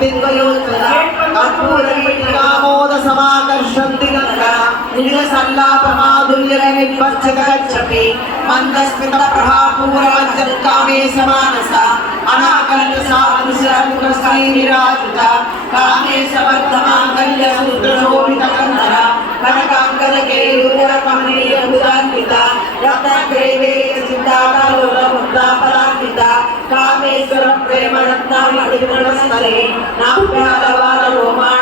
कान्तिद्वयोज्ज्वला कर्पूरवीटिकामोद समाकर्षन्ति गङ्गा निजसल्लापमाधुर्यविनिर्भर्जगच्छपि मन्दस्मितप्रभापूरवज्जत्कामे समानसा अनाकल्पसा अनुसरमुखश्रीविराजिता कामे समर्थमाङ्गल्यसूत्रशोभितकन्धरा कनकाङ्गदकेयूरकमनीयभुजान्विता रत्नग्रैवेयसिद्धाकलोलमुक्ताफलान्विता कामेश्वरं प्रेमरत्नामणिगणस्थले नाभ्यालवालरोमा